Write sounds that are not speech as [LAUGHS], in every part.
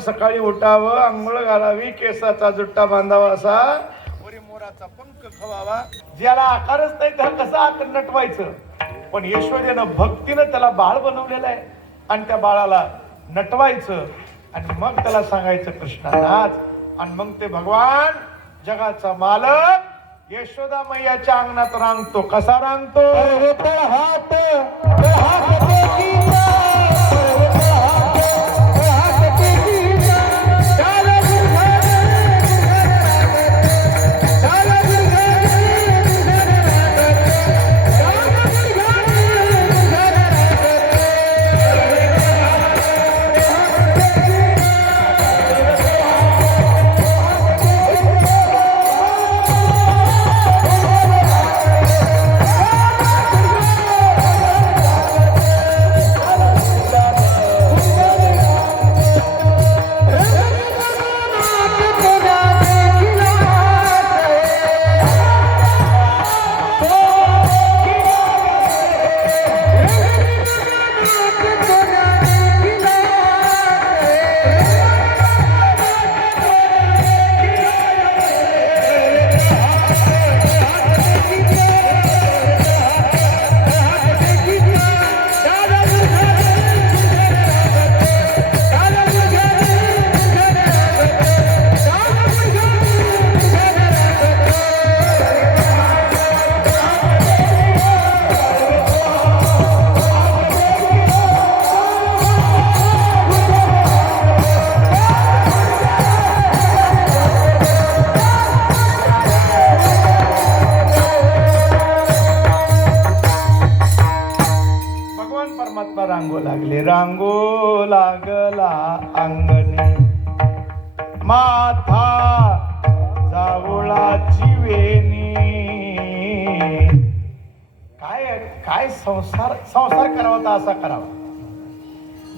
सकाळी उठावं आंघोळ घालावी केसाचा जुट्टा बांधावा असा. वरी मोराचा पंख खवावा. ज्याला आकारच नाही त्याला कसा आकार नटवायचं? पण यशोदेनं भक्तीनं त्याला बाळ बनवलेलं आहे. आणि त्या बाळाला नटवायचं. आणि मग त्याला सांगायचं कृष्णालाच आणि मग ते भगवान जगाचा मालक यशोदा मैयाच्या अंगणात रांगतो. कसा रांगतो?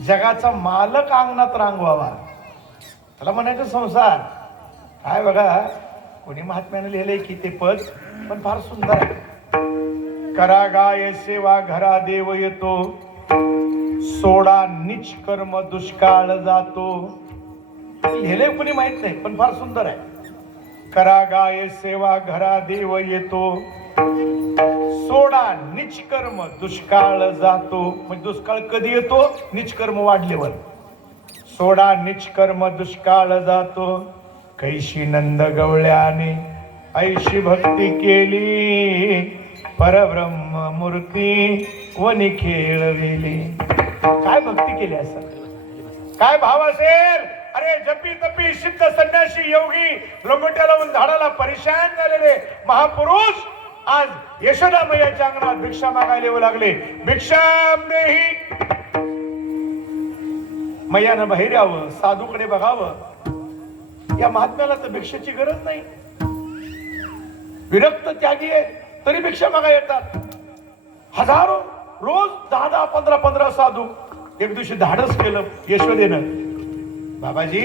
जगाचा मालक अंगणात रांगवावा. त्याला म्हणायचं संसार. काय बघा कोणी महात्म्याने लिहिलंय की ते पद पण फार सुंदर आहे. करा गाय सेवा घरा देव येतो. सोडा निच कर्म दुष्काळ जातो. लिहिले कोणी माहीत नाही पण फार सुंदर आहे. करा गाय सेवा घरा देव येतो. सोडा निष्कर्म दुष्काळ जातो. म्हणजे दुष्काळ कधी येतो? निष्कर्म वाढल्यावर. सोडा निष्कर्म दुष्काळ जातो. कैशी नंद गवळ्याने ऐशी भक्ती केली. परब्रह्म मूर्ती वनी खेळविली. काय भक्ती केली असं काय भाव असेल? अरे जपी तपी सिद्ध संन्यासी योगी लोंगोट्या लावून झाडाला परेशान झालेले महापुरुष आज यशोदा मैयाच्या अंगणात भिक्षा मागायला येऊ लागले. भिक्षाम देही. मैयानं बाहेर यावं साधूकडे बघावं. या महात्म्याला तर भिक्षेची गरज नाही. विरक्त त्यागी आहे तरी भिक्षा मागा येतात. हजारो रोज दहा दहा पंधरा पंधरा साधू. एक दिवशी धाडस केलं यशोदेनं. बाबाजी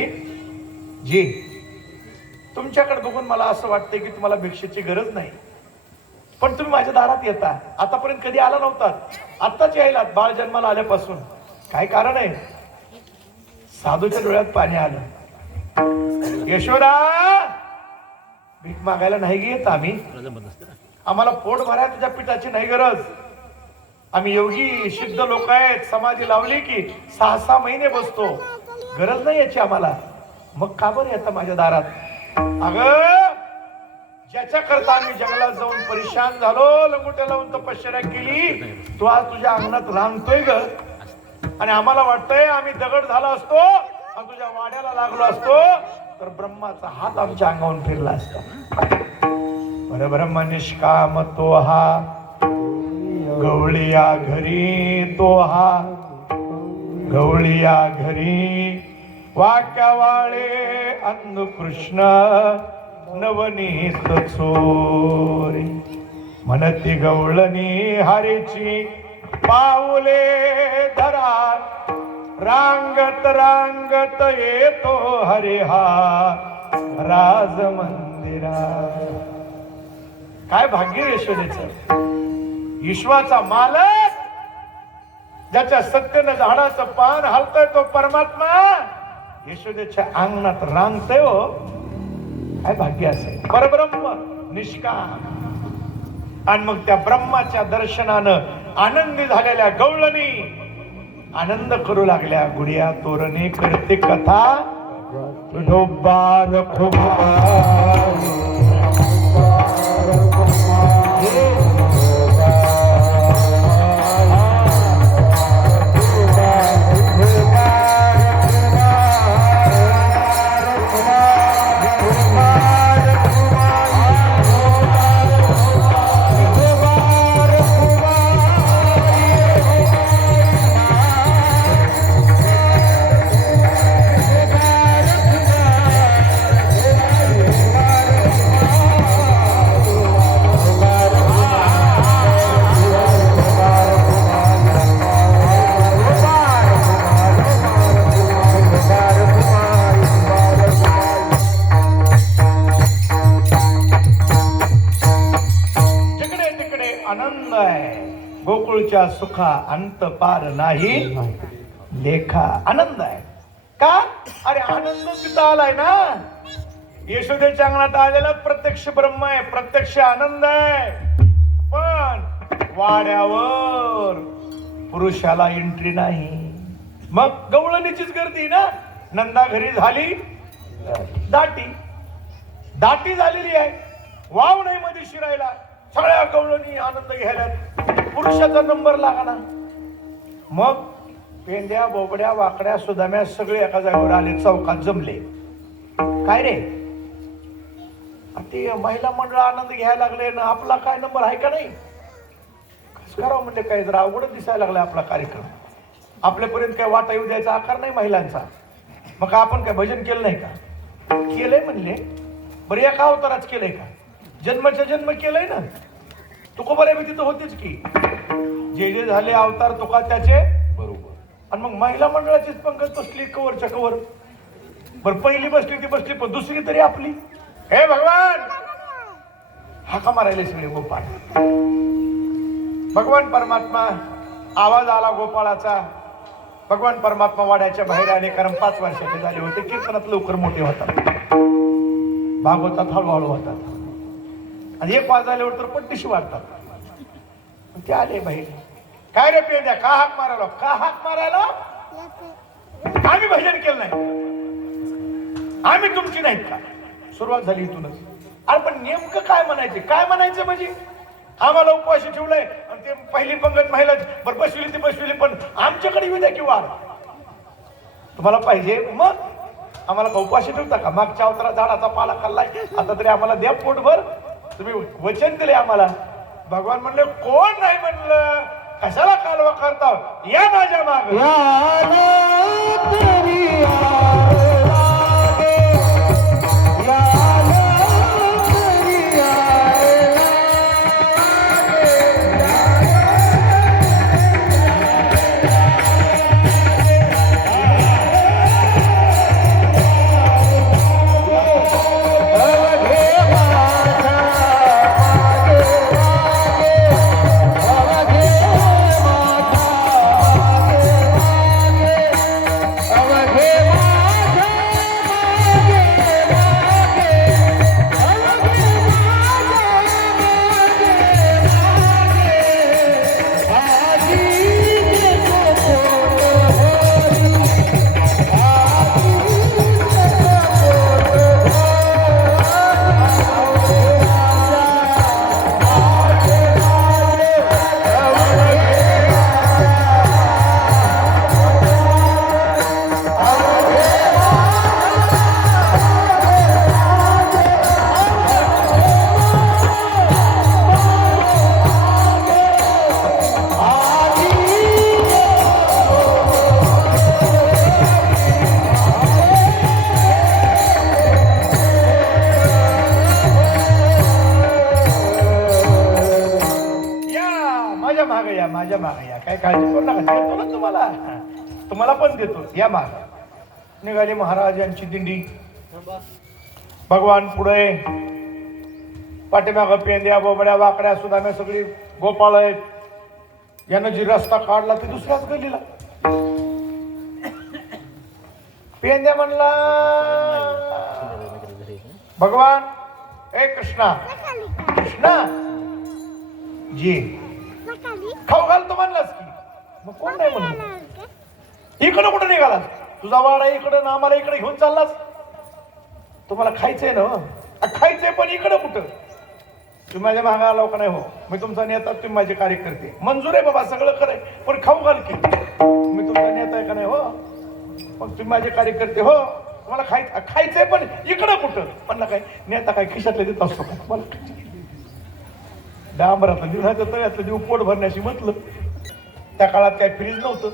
जी तुमच्याकडे बघून मला असं वाटतंय की तुम्हाला भिक्षेची गरज नाही. पण तुम्ही माझ्या दारात येता. आतापर्यंत कधी आला नव्हता. आत्ताच यायला बाळ जन्माला आल्यापासून. काय कारण आहे? साधूच्या डोळ्यात पाणी आलं. यशोरा! भीक मागायला नाही घेत आम्ही. आम्हाला पोट भराय तुझ्या पिठाची नाही गरज. आम्ही योगी सिद्ध लोक आहेत. समाधी लावली की सहा सहा महिने बसतो. गरज नाही याची आम्हाला. मग का बरं येतं माझ्या दारात? अग ज्याच्या करता आम्ही जंगलात जाऊन परेशान झालो लंगोट्या लावून तपश्चर्या केली तो आज तुझ्या अंगणात रांगतोय ग. आणि आम्हाला वाटतंय आम्ही दगड झाला असतो आणि तुझ्या वाड्याला लागलो असतो तर ब्रह्माचा हात आमच्या अंगावरून फिरला असता. परब्रह्म निष्काम तो हा गवळिया घरी तो हा गवळिया घरी वाक्यावाळे अन्न कृष्ण नवनीत चोरी. म्हणती गवळणी हरेची पाऊले धरा रांगत रांगत येतो हरिहा राज मंदिरा काय भाग्य यशोदेच विश्वाचा मालक ज्याच्या सत्यनं झाडाचं पान हलतोय तो परमात्मा. यशोदेच्या अंगणात रांगतय हो. काय भाग्य असेल. परब्रह्म निष्काम. आणि मग त्या ब्रह्माच्या दर्शनानं आनंदी झालेल्या गवळणी आनंद करू लागल्या. गुडिया तोरणे करते कथा. डोबार आनंद आहे गोकुळच्या सुखा अंत पार नाही. लेखा आनंद आहे. का? अरे आनंद तिथं आलाय ना. यशोदेच्या अंगणात आलेला प्रत्यक्ष ब्रह्म आहे. प्रत्यक्ष आनंद आहे. पण वाड्यावर पुरुषाला एंट्री नाही. मग गवळणीचीच गर्दी ना? नंदा घरी झाली. दाटी. दाटी झालेली आहे. वाव नाही मध्ये शिरायला. सगळ्या कवळणी आनंद घ्यायला पुरुषाचा नंबर लागला मग पेंड्या बोबड्या वाकड्या सुदाम्या सगळे एका जागेवर आले चौकात जमले. काय रे? ते महिला मंडळ आनंद घ्यायला लागले ना आपला काय नंबर आहे का नाही? कस करावं म्हणजे काय जरा अवघडच दिसायला लागला आपला कार्यक्रम. आपल्यापर्यंत काय वाटा येऊ द्यायचा आकार नाही महिलांचा. मग का आपण काय भजन केलं नाही का? केलंय म्हणले. बरं एका अवताराच केलंय का? जन्मच्या जन्म केलंय ना. तुको तिथं होतीच की. जे जे झाले अवतार तुका त्याचे बरोबर. आणि मग महिला मंडळाचीच पंगत बसली कवरच्या कवर. बर पहिली बसली ती बसली पण दुसरी तरी आपली. हे भगवान! हाका मारायला सगळे गोपाळ. भगवान परमात्मा आवाज आला गोपाळाचा. भगवान परमात्मा वाड्याच्या बाहेर आले कारण पाच वर्षाचे झाले होते. कीर्तनात लवकर मोठे होतात. भागवतात हळूहळू होतात. आणि एक वाजल्यावर तर पट्टीशी वाढतात. पण ते आले बाहेर काय रे पेंड्या का हाक मारायला? का हाक मारायला? आम्ही भजन केलं नाही. आम्ही तुमची नाहीत का? सुरुवात झाली इथूनच. अरे पण नेमकं काय म्हणायचे? काय म्हणायचे म्हणजे? आम्हाला उपवाशी ठेवलंय आणि ते पहिली पंगत महिला बरं बसविली ती बसविली पण आमच्याकडे येऊ द्या की तुम्हाला पाहिजे? मग? आम्हाला उपाशी ठेवता का? मागच्या अवतरा झाडाचा पाला खाल्लाय. आता तरी आम्हाला द्या पोटभर. तुम्ही वचन दिले आम्हाला. भगवान म्हणले कोण नाही म्हणलं? कशाला कालवा करता? या माझ्या माग. माग या. काय काळजी करू नका देतो ना तुम्हाला. तुम्हाला पण देतो. या माग. निघाली महाराज यांची दिंडी. भगवान पुढे. पाठीमाग पेंद्या बोबड्या वाकड्या सुदाम्या सगळी गोपाळ आहेत. यानं जी रस्ता काढला ती दुसऱ्याच गलीला पेंद्या म्हणला भगवान ए कृष्णा कृष्णा जी खाऊ घालतो म्हणलास की. मग कोण नाही म्हणलं? इकडं कुठं निघालास? तुझा वाडा इकडं ना आम्हाला इकडे घेऊन चाललास? तुम्हाला खायचंय ना खायचंय पण इकडं कुठं? तुम्ही माझ्या मागा आला का नाही हो? मी तुमचा नेता तुम्ही माझे कार्यकर्ते. मंजूर आहे बाबा सगळं खरंय पण खाऊ घाल की. मी तुमचा नेता आहे का नाही हो? मग तुम्ही माझे कार्यकर्ते हो? तुम्हाला खाय खायचंय पण इकडं कुठं? म्हणलं काय नेता काय खिशातले देत असतो का? मला डांबरातलं दिवसाचं तळ्यातलं देऊ पोट भरण्याशी म्हटलं त्या काळात काय फ्रीज नव्हतं.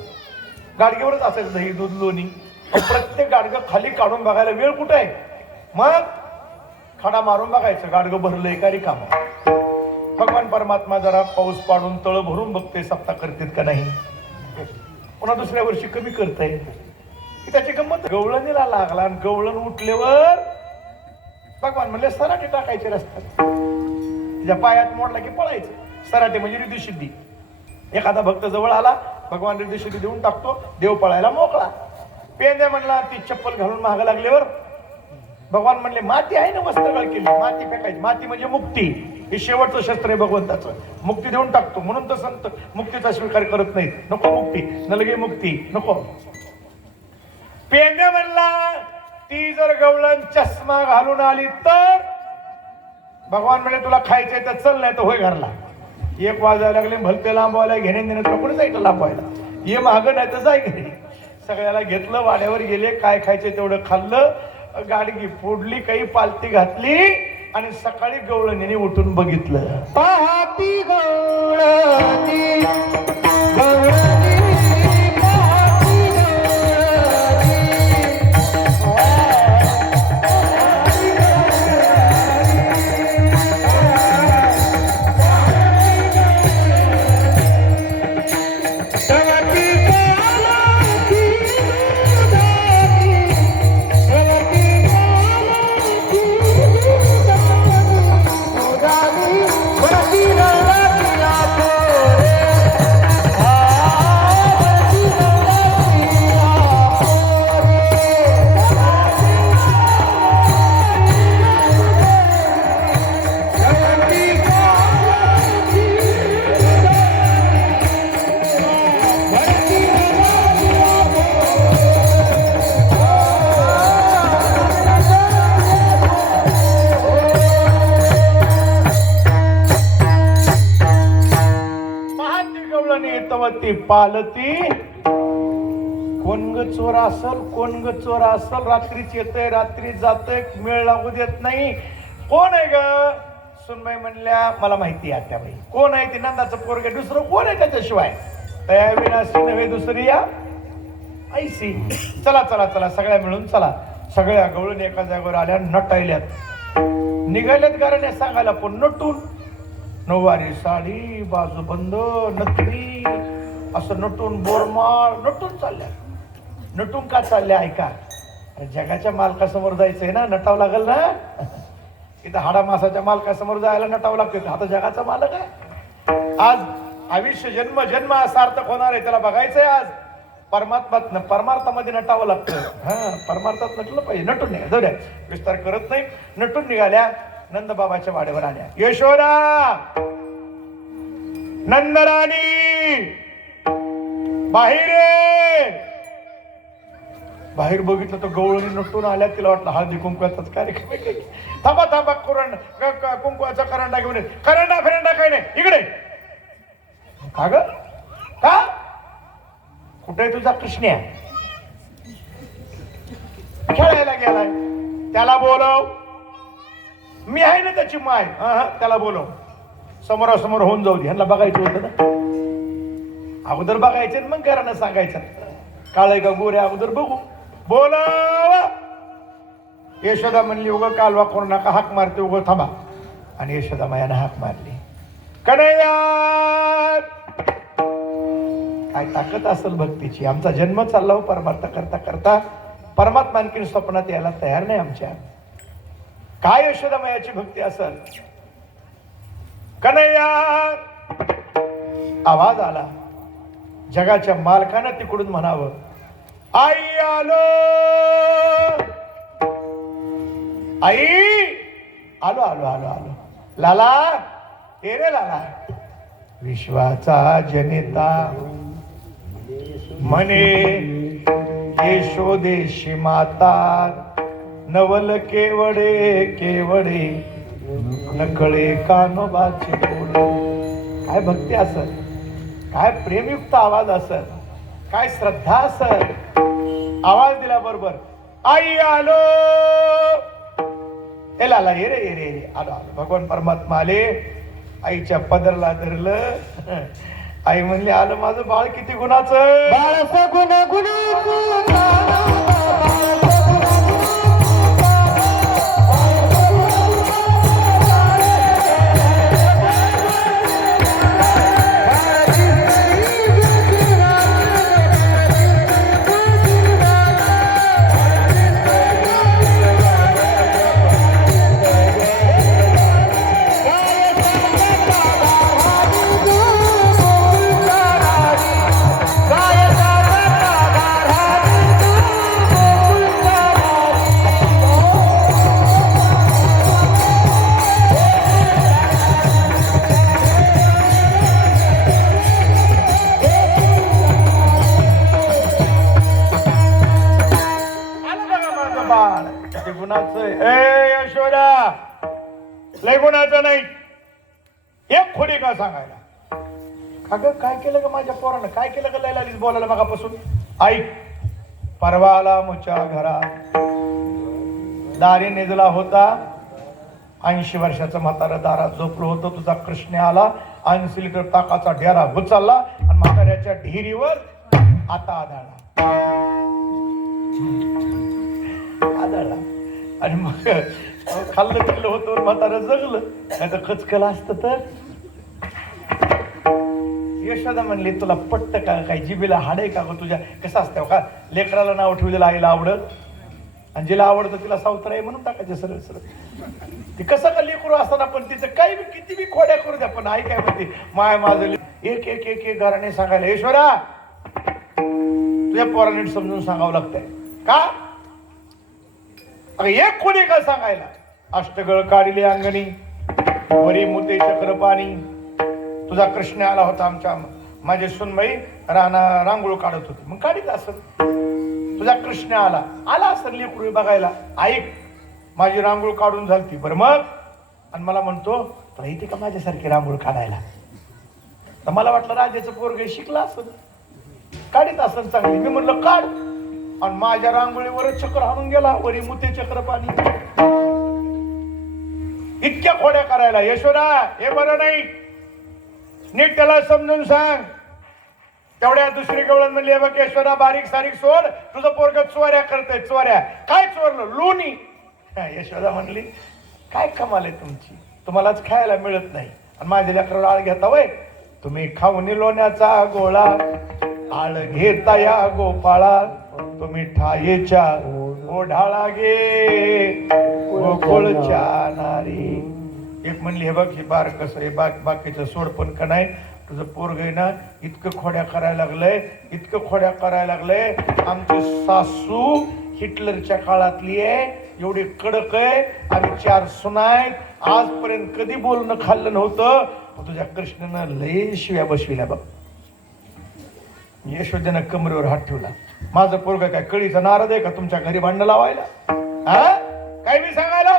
गाडगेवरच असायचं दही दूध लोणी. प्रत्येक गाडगं खाली काढून बघायला वेळ कुठं आहे? मग खडा मारून बघायचं गाडगं भरलंय का रिकाम? भगवान परमात्मा जरा पाऊस पाडून तळ भरून बघते सप्ता करतेत का नाही? पुन्हा दुसऱ्या वर्षी कमी करताय. की त्याची गंमत. गवळणीला लागला आणि गवळण उठल्यावर भगवान म्हणले सराटे टाकायचे रस्त्यात. तिच्या पायात मोडला की पळायचं. सराटे म्हणजे ऋतुशुद्धी एखादा भक्त जवळ आला भगवान ऋतुशुद्धी देऊन टाकतो देव पळायला मोकळा. पेंद्या म्हणला ती चप्पल घालून महाग लागल्यावर? भगवान म्हणले माती आहे ना वस्त्रगाळ केली माती फेकायची. माती म्हणजे मुक्ती. हे शेवटचं शस्त्र आहे भगवंताचं. मुक्ती देऊन टाकतो. म्हणून तर संत मुक्तीचा स्वीकार करत नाही नको मुक्ती. नलगे मुक्ती. नको. पेंद्या म्हणला ती जर गवळण चष्मा घालून आली तर भगवान म्हणे तुला खायचंय तर चल नाही तर होय घरला. एक वाजायला लागले भलते लांबवायला घेणे देणे तुला कोणी जायचं लांबवायला? ये मागं नाही तर जाय घरी. सगळ्याला घेतलं वाड्यावर गेले काय खायचे तेवढं खाल्लं गाडगी फोडली काही पालती घातली आणि सकाळी गवळणीने उठून बघितलं. पहाती गवळणी तवती पालती चोर असल कोणग चोर असल रात्रीच येतंय रात्री जातंय मेळ लागू देत नाही. कोण आहे ग? सुनबाई म्हणल्या मला माहिती आहे आत्याबाई. कोण आहे ती नंदाचं पोरग? दुसरं कोण आहे त्याच्याशिवाय? तया विनाशी नव्हे दुसरी या. ऐसी चला चला चला सगळ्या मिळून चला. सगळ्या गवळून एका जागेवर आल्या नटायल्यात. निघाल्यात कारण सांगायला पण नटून. नऊवारी साडी बाजूबंद नथनी असं नटून बोरमाळ नटून चालल्या. नटून का चालल्या ऐका. अरे जगाच्या मालकासमोर जायचंय ना नटावं लागल ना? इथं हाडा मासाच्या मालकासमोर जायला नटावं लागतं आता जगाचा मालक आहे. आज आयुष्य जन्म जन्म सार्थक होणार आहे. त्याला बघायचंय आज. परमात्मात परमार्थामध्ये नटावं लागतं. हा परमार्थात नटलं पाहिजे. नटून निघा. जाऊ द्या. विस्तार करत नाही. नटून निघाल्या. नंदबाबाच्या वाड्यावर आल्या. यशोदा नंदराणी! बाहेर! बाहेर बघितलं तर गवळणी नटून आल्या तिला वाटलं हळदी कुंकवाचाच कार्यक्रम आहे. थांबा थांबा कुरण कुंकवाचा करंडा घेऊन करंडा फिरंडा काही नाही. इकडे. का ग? का? कुठे आहे तुझा कृष्ण्या? खेळायला गेलाय. त्याला बोलव. मी आहे ना त्याची माय. हा हा, त्याला बोलव. समोरासमोर होऊन जाऊ दे. ह्यांना बघायचं होतं ना. अगोदर बघायचं मग घरानं सांगायचं. काळ का गोरे अगोदर बघू. बोलावा. यशोदा म्हणली उगं कालवा करू नका हाक मारते उगं थांबा. आणि यशोदा मायानं हाक मारली. कन्हैया! काय ताकद असेल भक्तीची? आमचा जन्म चालला हो परमार्थ करता करता. परमात्मा आणखीन स्वप्नात यायला तयार नाही आमच्या. काय यशोदामयाची भक्ती असेल? कन्हैया! आवाज आला. जगाच्या मालकानं तिकडून म्हणावं आई आलो. आई आलो आलो आलो आलो. लाला ए रे लाला. विश्वाचा जनेता म्हणे यशोदेशी माता नवल केवडे केवडे नकळे कानोबाचे काय भक्ती असत काय प्रेमयुक्त आवाज असत काय श्रद्धा असत आवाज दिला बरोबर. आई आलो. हे लाला ये रे ये रे आलो आलो. भगवान परमात्मा आले. आईच्या पदरला धरलं. [LAUGHS] आई म्हणली आलं माझं बाळ किती गुणाचं? बाळ सगुण यशोदा लय गुणाचं नाही. एक खोडी का सांगायला? का काय केलं का माझ्या पोरानं? काय केलं का लय बोलायला मगापासून? ऐक परवा आला मुच्या घरात. दारी निजला होता. ऐंशी वर्षाचं म्हातारा दारात झोपलं होतं. तुझा कृष्ण आला ऐंशी लिटर ताकाचा ढेरा उचलला आणि म्हाताऱ्याच्या ढिरीवर आता आदळला. आदळला. आणि मग खाल्लं पिल्लं होतं म्हातारं जगलं. नाही तर खचकलं असतं तर. यशोदा म्हणले तुला पट्ट का? काय जिबीला हाड आहे का गं तुझ्या? कसं असतं हो का? लेकराला नाव ठेवलेलं आईला आवडत आणि जिला आवडतं तिला सावतर आहे म्हणून टाकायचे सरळ सरळ. ती कसं का लेकरू असताना पण तिचं काही बी किती बी खोड्या करू द्या पण आई काय म्हणते माय माझं एक एक एक एक घराने सांगायला ईश्वरा तुझ्या पोरा समजून सांगावं लागतंय. का? अगं एक कोणी का सांगायला? अष्टगळ काढिले अंगणी वरी मुते चक्र पाणी. तुझा कृष्ण आला होता आमच्या माझे सुनबाई राणा रांगोळ काढत होती. मग काढीत असत तुझा कृष्ण आला. आला असत लेकरू बघायला. ऐक माझी रांगोळ काढून झालती. बरं मग? आणि मला म्हणतो तुला इथे का माझ्यासारखी रांगोळ काढायला? तर मला वाटलं राजाचं पोरग शिकला असत काढीत असत चांगली. मी म्हणलं काढ. आणि माझ्या रांगोळीवर चक्र हाणून गेला वरी मुते चक्र पाणी. इतक्या खोड्या करायला यशोदा हे बरं नाही. नीट त्याला समजून सांग. तेवढ्या दुसरी गवळण म्हणले बघ यशोदा बारीक सारीक सोड तुझं पोरग चोऱ्या करतय चोऱ्या. काय चोरलं लोणी. यशोदा म्हणली काय कमाल आहे तुमची. तुम्हालाच खायला मिळत नाही. आणि माझ्या लेकराला आळ घेता वय. तुम्ही खाऊन लोण्याचा गोळा आळ घेता या गोपाळा तुम्ही ठायेच्या ओढाळा गे गोकुळच्या नारी. एक म्हणली हे बघ हे बार कसं हे बाक बाकीचं सोड पण का नाही? तुझं पोरग आहे ना इतकं खोड्या करायला लागलंय इतकं खोड्या करायला लागलंय. आमची सासू हिटलरच्या काळातली आहे एवढी कडक आहे आणि चार सुनाय आजपर्यंत कधी बोलणं खाल्लं नव्हतं. तुझ्या कृष्णानं लय शिव्या बसविल्या बघ. यशोदेनं कमरेवर हात ठेवला. माझं पोरग काय कळीचा नारद आहे का तुमच्या घरी भांडणं लावायला? हा? काय मी सांगायला?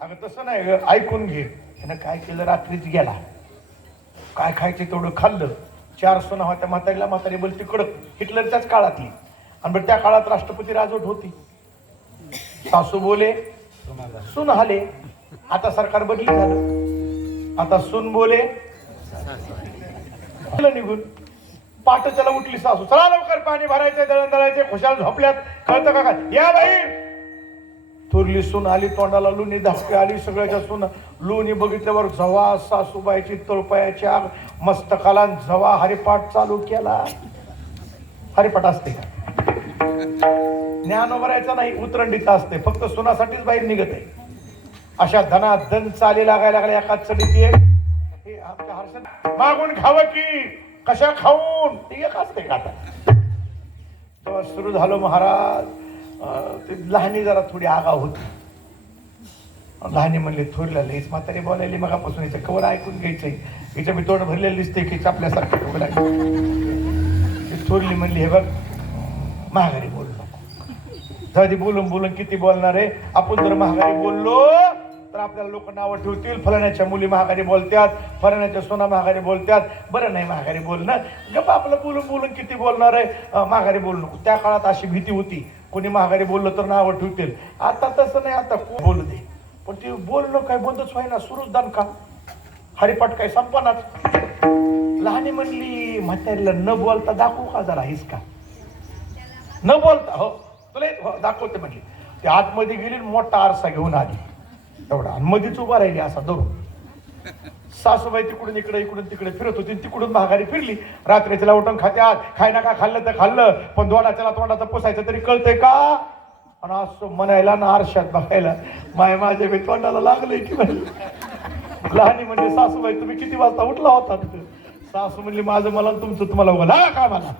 अगं तसं नाही ग ऐकून घे. त्यानं काय केलं रात्रीच गेला? काय खायचं तेवढं खाल्लं? चार सोना होत्या म्हातारीला म्हातारी बोल तिकडं हिटलरच्याच काळातली. आणि बरं त्या काळात राष्ट्रपती राजवट होती. सासू बोले सुन हाले आता सरकार बदली झालं. आता सुन बोले निघून. पाटच्याला उठली सासू. चला लवकर पाणी भरायचंय दळण दळायचे खुशाल झोपल्यात. कळतं का काय? या बाई! थोरली सून आली तोंडाला लोणी धापी आली सगळ्याच्या सून लोणी बघितल्यावर झवा सासूबाईची तळपायाच्या मस्तकाला झवा हरिपाठ चालू केला. हरिपाठ असते का? ज्ञान भरायचा नाही उतरंडीचा असते. फक्त सुनासाठीच बाहेर निघत आहे. अशा धना धन चाली लागायला लागल्या एका चढीत आहे मागून खावं की? कशा खाऊन? ते एक असते खाता तेव्हा सुरू झालो महाराज ते लहानी जरा थोडी आगा होती. लहानी म्हणले थोरल्या लईच म्हातारी बोलायली मगापासून याचं कवर ऐकून घ्यायचंय. याच्या मी तोंड भरलेलं दिसते की आपल्यासारखं ठोकला थोरली म्हणली हे बघ महागारी बोलू नको. जाऊ दे बोलून बोलून किती बोलणार आहे? आपण जर महागारी बोललो तर आपल्याला लोक नावं ठेवतील. फलाण्याच्या मुली महागारी बोलतात फलाण्याच्या सोना महागारी बोलतात बरं नाही महागारी बोलणं. गप्पा आपलं बोलून बोलून किती बोलणार आहे? महागारी बोलू नको. त्या काळात अशी भीती होती. कोणी महागारी बोललं तर नावं ठेवतील. आता तसं नाही. आता कोण बोलू दे? पण ते बोलणं काय बंदच व्हायना सुरूच दणका हरिपाठ काय संपनाच. लहानी म्हणली म्हातारीला न बोलता दाखवू का जरा हिसका? न बोलता हो. तुला हो, दाखवते म्हटली ते आतमध्ये गेली मोठा आरसा घेऊन आली. एवढा. मध्येच उभा राहिली असा धरून. सासूबाई तिकडून इकडे इकडून तिकडे फिरत होती. आणि तिकडून माघारी फिरली. रात्री तिला उठून खात्यात. खाय ना का खाल्लं तर खाल्लं. पण दोडाच्याला तोंडाचं पुसायचं तरी कळतंय का? आणि असं म्हणायला ना आरशात बघायला माय माझ्या मी तोंडाला लागलंय की नाही? लहानी म्हणजे सासूबाई तुम्ही किती वाजता उठला होता सासू म्हणली माझं मला तुमचं तुम्हाला बोला का मला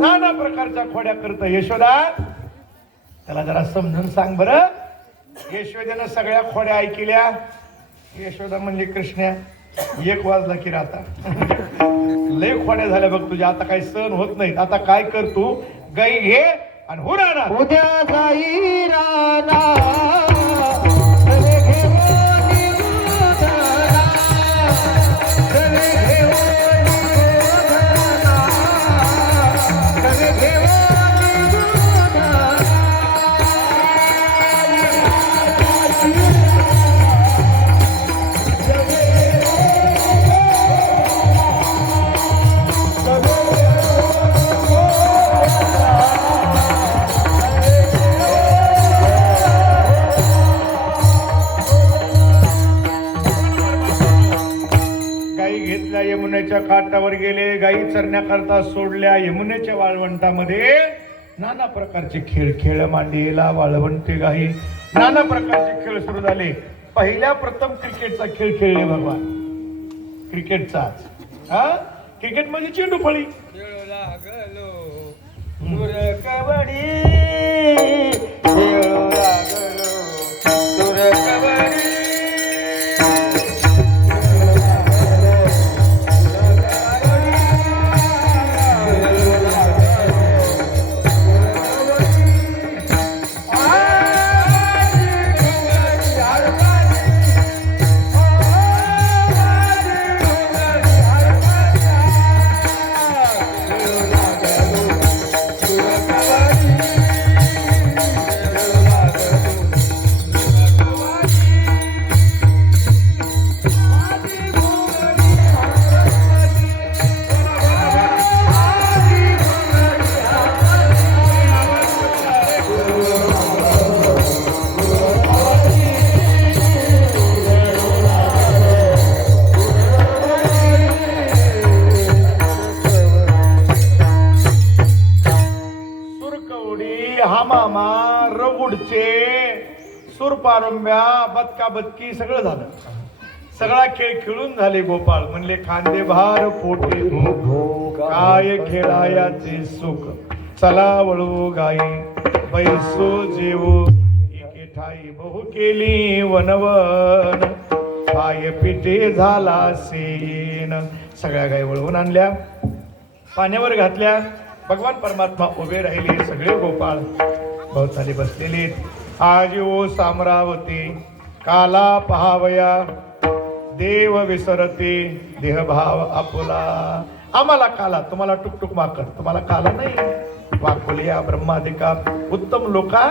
नाना प्रकारच्या खोड्या करत यशोदा. त्याला जरा समजून सांग बरं. यशोदेनं सगळ्या खोड्या ऐकल्या. यशोदा म्हणजे कृष्ण्या एक वाजला की राहता लय खोड्या झाल्या बघ तुझ्या. आता काही सण होत नाहीत. आता काय कर तू? गाई घे आणि हो राहणार उद्या जाई राणा चरण्याकरता सोडल्या यमुनेच्या वाळवंटामध्ये नाना प्रकारचे खेळ खेळ मांडीला वाळवंटे गाई. नाना प्रकारचे खेळ सुरू झाले. पहिल्या प्रथम क्रिकेटचा खेळ खेळले भगवान. क्रिकेटचाच हा? क्रिकेट म्हणजे चेंडू फळी कबड्डी पारंब्या बदका बदकी सगळं झालं. सगळा खेळ खेळून झाले गोपाळ. म्हणले खांदे भार पोटे काय खेळायाचे सुख? चला वळू गाई. पैसो जेवू. एके ठाई बहु केली वनवन. पाय पिठे झाला सेन. सगळ्या गाई वळवून आणल्या. पाण्यावर घातल्या. भगवान परमात्मा उभे राहिले. सगळे गोपाळ भोवताली बसलेले आज ओ सामरावती काला पहावया देव विसरते देहभाव आपुला. आम्हाला काला तुम्हाला टुकटुक माकड तुम्हाला काला नाही. वाकुलिया ब्रह्मादिका उत्तम लोका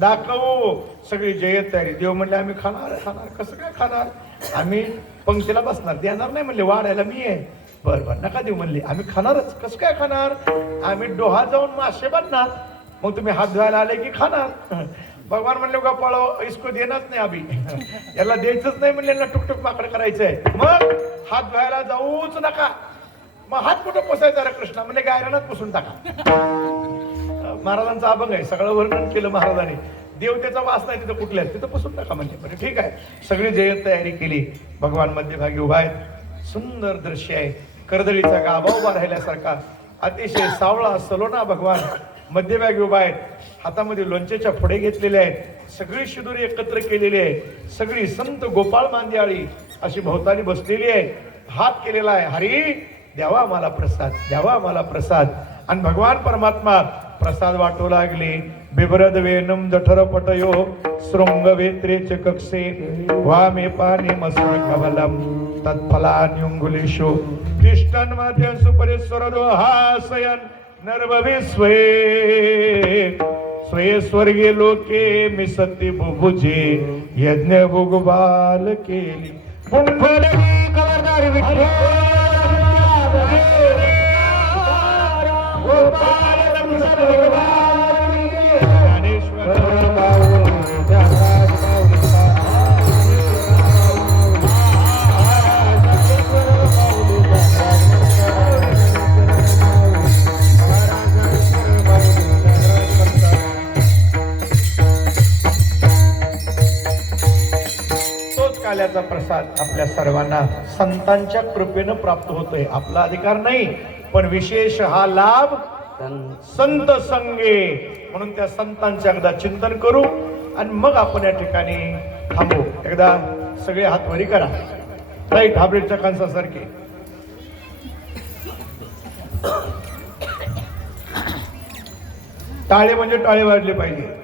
दाखवू. सगळी जय तयारी. देव म्हणले आम्ही खाणार खाणार कसं काय खाणार? आम्ही पंक्तीला बसणार देणार नाही म्हणले वाढायला मी आहे. बर बर नका देऊ म्हणले आम्ही खाणारच कसं काय खाणार? आम्ही डोहा जाऊन मासे बनणार. मग तुम्ही हात धुवायला आले की खाणार. भगवान म्हणले का पळो इसको देणार नाही आम्ही. [LAUGHS] याला द्यायचंच नाही म्हणले ना टुकटुक पाकड करायचंय. मग हात धुवायला जाऊच नका. मग हात कुठं पोसायचा रे कृष्णा? म्हणजे गायरानात पुसून टाका. महाराजांचा अभंग आहे सगळं वर्णन केलं महाराजांनी. देवतेचा वास नाही तिथं कुठल्या तिथं पुसून टाका म्हणजे बरं ठीक आहे. सगळी जयत तयारी केली. भगवान मध्यभागी उभा आहेत. सुंदर दृश्य आहे. कर्दळीचा गाभा उभा राहिल्यासारखा. अतिशय सावळा सलोना भगवान मध्यभागी उभा आहेत. हातामध्ये लोणच्याच्या फुडे घेतलेले आहेत. सगळी शिदुरी एकत्र केलेली आहे सगळी संत गोपाळ मांदियाळी अशी भोवताली बसलेली आहे हात केलेला आहे. हरी द्यावा मला प्रसाद द्यावा मला प्रसाद. आणि भगवान परमात्मा प्रसाद वाटू लागले. बिभ्रद वेनम जठर पटयो शृंग वेत्रेच कक्षे वामे पाणी मस्र कवलम तत्फलान्युंगुलेषु तिष्ठनमध्ये सुपरेश्वर हासयन् नर्भवे स्वे लोके मी लोके बुभुजे यज्ञ भुगबाल केली पुंडलिकी खबरदार विठ्ठल तोच प्रसाद आपल्या सर्वांना संतांच्या कृपेनं प्राप्त होतोय. आपला अधिकार नाही पण विशेष हा लाभ संत संगे म्हणून त्या संतांचे एकदा चिंतन करू आणि मग आपण या ठिकाणी थांबू. एकदा सगळे हात वरी करा. राईट हाब्रेडच्या कणसासारखे टाळे म्हणजे टाळे वाजले पाहिजे.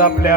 आपल्या